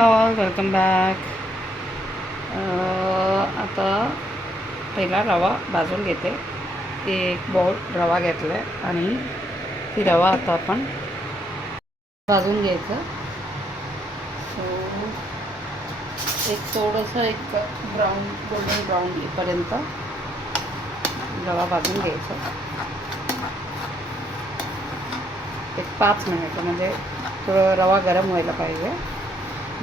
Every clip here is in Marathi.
All, welcome back. आता पहिला रवा भाजून घेते. एक बाउल रवा घेतला आहे आणि ती रवा आता आपण भाजून घ्यायचं. सो थोडंसं ब्राऊन गोल्डन ब्राऊन येईपर्यंत रवा भाजून घ्यायचा. 5 मिनिटं, म्हणजे थोडं रवा गरम व्हायला पाहिजे.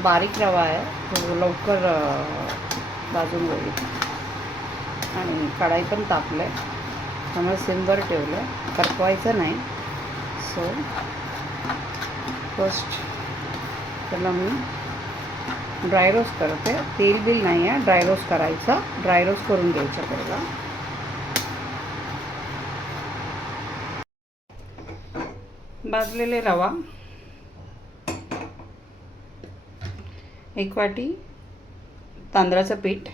बारीक रवा आहे, तो लवकर भाजून होईल. आणि कढाई पण तापलं आहे, त्यामुळे सिमवर ठेवलं आहे, करपवायचं नाही. सो फर्स्ट त्याला मी ड्राय रोस्ट करते. तेल बिल नाही आहे, ड्राय रोस्ट करायचा. ड्राय रोस्ट करून घ्यायचं पहिला. भाजलेले रवा, 1 वाटी तांदळाचं पीठ,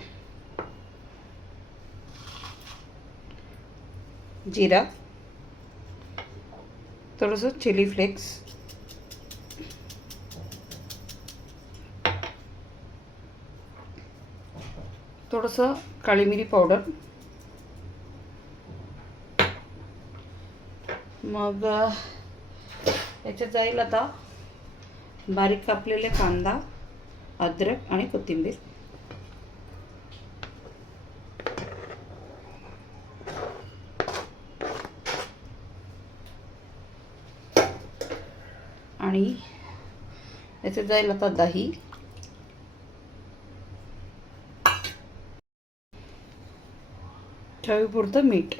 जिरा, थोडंसं चिली फ्लेक्स, थोडंसं काळी मिरी पावडर, मग याच्यात जाईल आता बारीक कापलेले कांदा, अद्रक आणि कोथिंबीर. आणि याच्यात जाईल आता दही, चवीपुरतं मीठ.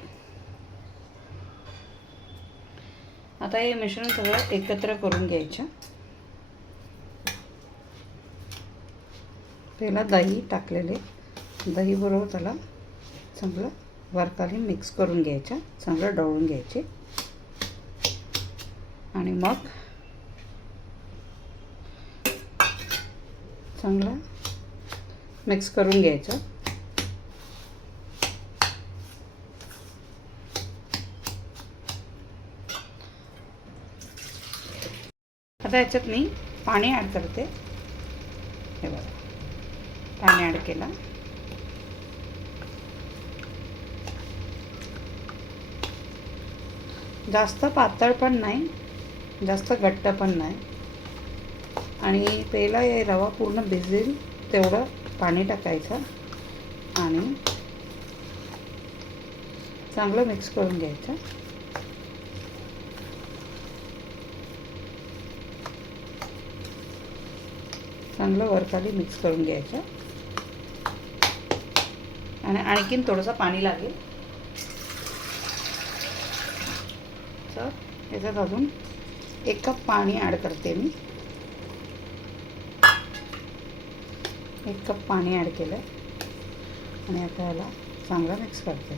आता हे मिश्रण सगळं एकत्र करून घ्यायचं. पहिला दही टाकलेले, दही बरोबर त्याला चांगलं वरखाली मिक्स करून घ्यायचं, चांगलं ढवळून घ्यायचे. आणि मग चांगलं मिक्स करून घ्यायचं. आता याच्यात मी पाणी ॲड करते. हे बघा, पाणी ॲड केलं. जास्त पातळ पण नाही, जास्त घट्ट पण नाही. आणि पहिला हे रवा पूर्ण भिजेल तेवढं पाणी टाकायचं आणि चांगलं मिक्स करून घ्यायचं. चांगलं वरखाली मिक्स करून घ्यायचं. आणि आणखीन थोडंसं पाणी लागेल. तर याच्यात अजून 1 कप पाणी ॲड करते मी. 1 कप पाणी ॲड केलं आणि आता याला चांगलं मिक्स करते.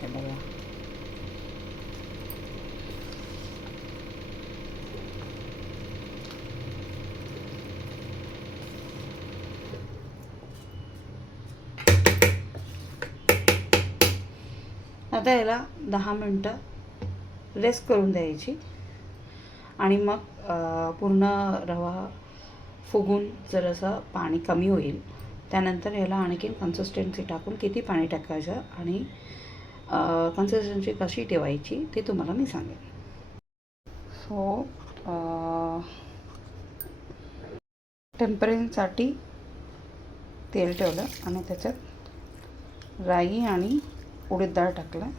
हे बघा, आता याला 10 मिनटं रेस्ट करून द्यायची. आणि मग पूर्ण रवा फुगून जरासं पाणी कमी होईल. त्यानंतर याला आणखीन कन्सिस्टन्सी टाकून किती पाणी टाकायचं आणि कन्सिस्टन्सी कशी ठेवायची ते तुम्हाला मी सांगेन. सो टेम्परिंगसाठी तेल ठेवलं आणि त्याच्यात राई आणि उडीद डाळ टाकलं.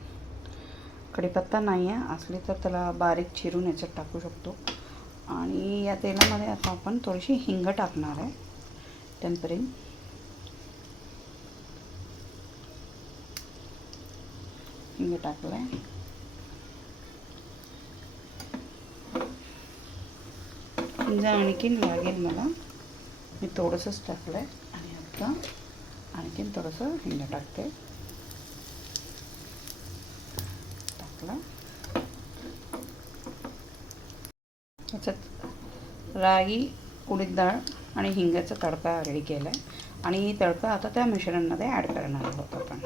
कढीपत्ता नाही आहे, असली तर त्याला बारीक चिरून याच्यात टाकू शकतो. आणि या तेलामध्ये आता आपण थोडीशी हिंग टाकणार आहे. टेम्परिंग हिंग टाकलं आहे. हिंग आणखीन लागेल मला, मी थोडंसंच टाकलं आहे. आणि आता आणखीन थोडंसं हिंग टाकते. याच्यात राई, उडीद डाळ आणि हिंगाचा तडका रेडी केला आहे. आणि तडका आता त्या मिश्रणामध्ये ॲड करणार आहोत आपण.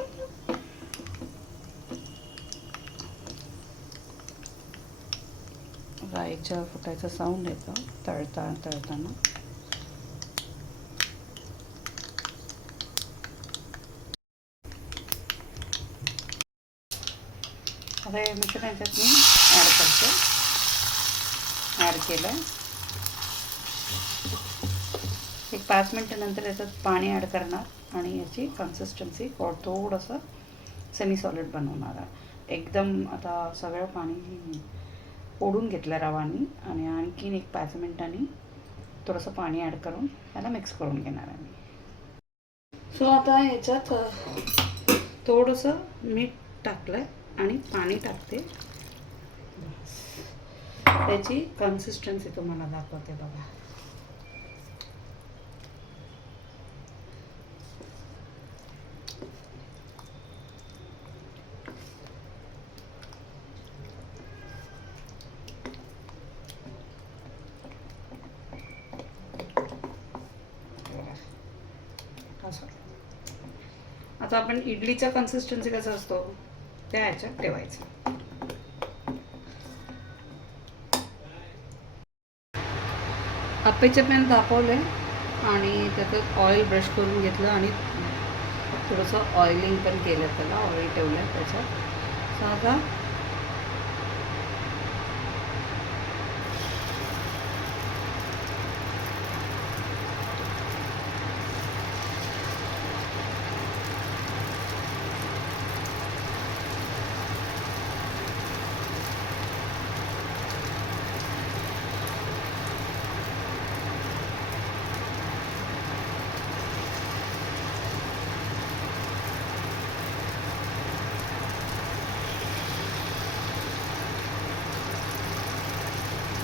फ्रायच्या फुटायचं साऊंड येतं तळताना. आता हे मिश्रण याच्यात मी ॲड केलं. एक 5 मिनटानंतर याच्यात पाणी ॲड करणार आणि याची कन्सिस्टन्सी थोडंसं सेमी सॉलिड बनवणार आहे. एकदम आता सगळं पाणी ओढून घेतलं रवानी आणि आणखीन एक 5 मिनटांनी थोडंसं पाणी ॲड करून त्याला मिक्स करून घेणार आहे मी. सो आता याच्यात थोडंसं मीठ टाकलं आहे आणि पाणी टाकते. त्याची कन्सिस्टन्सी तुम्हाला दाखवते बघा. आता आपण इडलीचा कन्सिस्टन्सी कसा असतो त्या ह्याच्यात ठेवायचं. आप्पेचे पॅन तापवले आणि त्याच्यात ऑइल ब्रश करून घेतलं आणि थोडंसं ऑइलिंग पण केलं, त्याला ऑइल ठेवलं त्याच्यात. साधा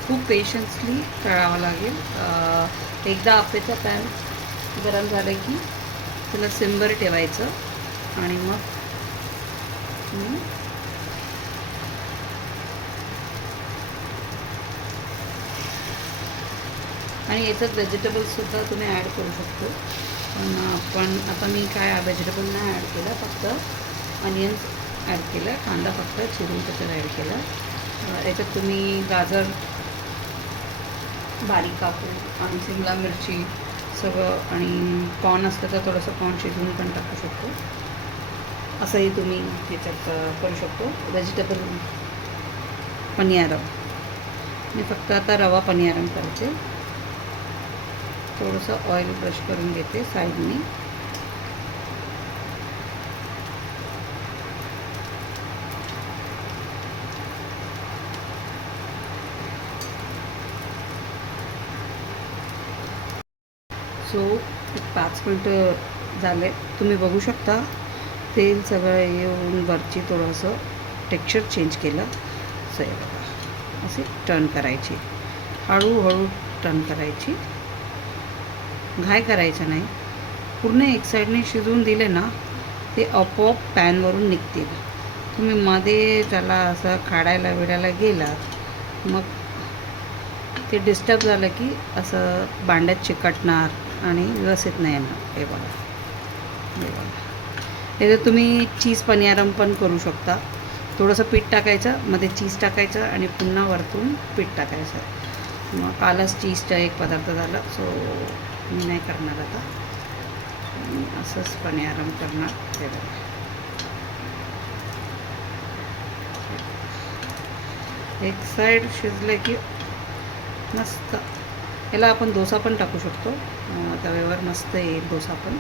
खूप पेशन्सली तळावं लागेल. एकदा आप्पेचा पॅन गरम झालं की त्याला सिमवर ठेवायचं आणि मग आणि याच्यात व्हेजिटेबल्ससुद्धा तुम्ही ॲड करू शकतो. पण आता मी काय व्हेजिटेबल नाही ॲड केलं, फक्त अनियन्स ॲड केलं, कांदा फक्त चिरून त्याच्यात ॲड केला. याच्यात तुम्ही गाजर बारीक कापून आणि शिमला मिरची सगळं आणि कॉर्न असतं तर थोडंसं कॉर्न शिजवून पण टाकू शकतो. असंही तुम्ही त्याच्यात करू शकतो. व्हेजिटेबल पनियारम मी फक्त आता रवा पनियारम करते. थोडंसं ऑइल ब्रश करून घेते साईडने. सो 5 मिनटं झाले, तुम्ही बघू शकता तेल सगळं येऊन वरची थोडंसं टेक्स्चर चेंज केलं. असं आहे बघा, असे टर्न करायची, हळूहळू टर्न करायची, घाय करायचं नाही. पूर्ण एक साईडने शिजवून दिले ना ते आपोआप पॅनवरून निघतील. तुम्ही मध्ये त्याला असं काढायला बिडायला गेलात मग ते डिस्टर्ब झालं की असं भांड्यात चिकटणार आणि व्यवस्थित नाही येणार. हे बघा, हे बघा. याच्यात तुम्ही चीज पनियारम पण करू शकता. थोडंसं पीठ टाकायचं, मध्ये चीज टाकायचं आणि पुन्हा वरतून पीठ टाकायचं. मग कालच चीजचा एक पदार्थ झाला, सो मी नाही करणार आता. असंच पनियारम करणार. हे बघा, एक साईड शिजले की मस्त. याला आपण डोसा पण टाकू शकतो, तव्यावर मस्त येईल डोसा पण.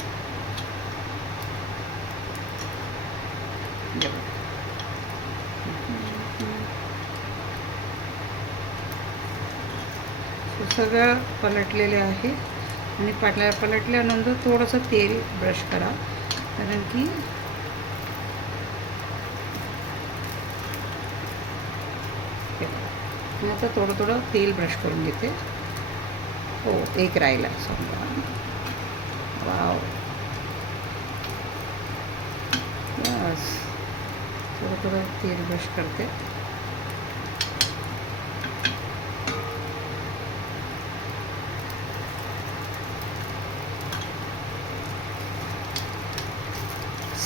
सगळं पलटलेले आहे आणि पलटल्यानंतर थोडंसं तेल ब्रश करा, कारण की मी आता थोडं तेल ब्रश करून घेते. हो, एक राहिला समजा. वाव, बस थोडं तेल ब्रश करते.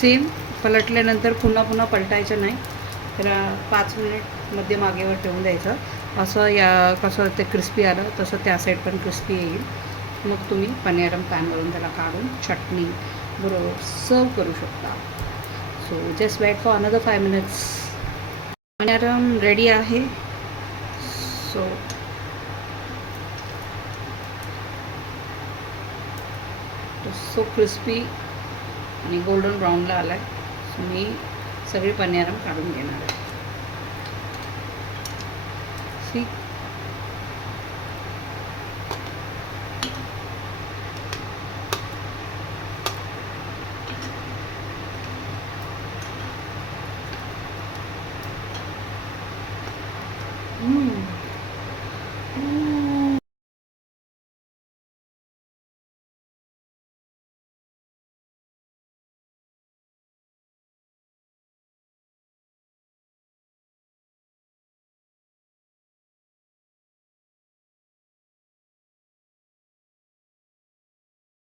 सेम पलटल्यानंतर पुन्हा पलटायचं नाही. त्याला 5 मिनिट मागेवर ठेवून द्यायचं असं या कसं ते क्रिस्पी आलं तसं त्या साईड पण क्रिस्पी येईल. मग तुम्ही पनीरम पॅनवरून त्याला काढून चटणी बरोबर सर्व करू शकता. So just wait for another 5 minutes. पनीरम रेडी आहे. सो सो क्रिस्पी आणि गोल्डन ब्राऊनला आला आहे. सो मी सगळी पनीरम काढून घेणार आहे. सी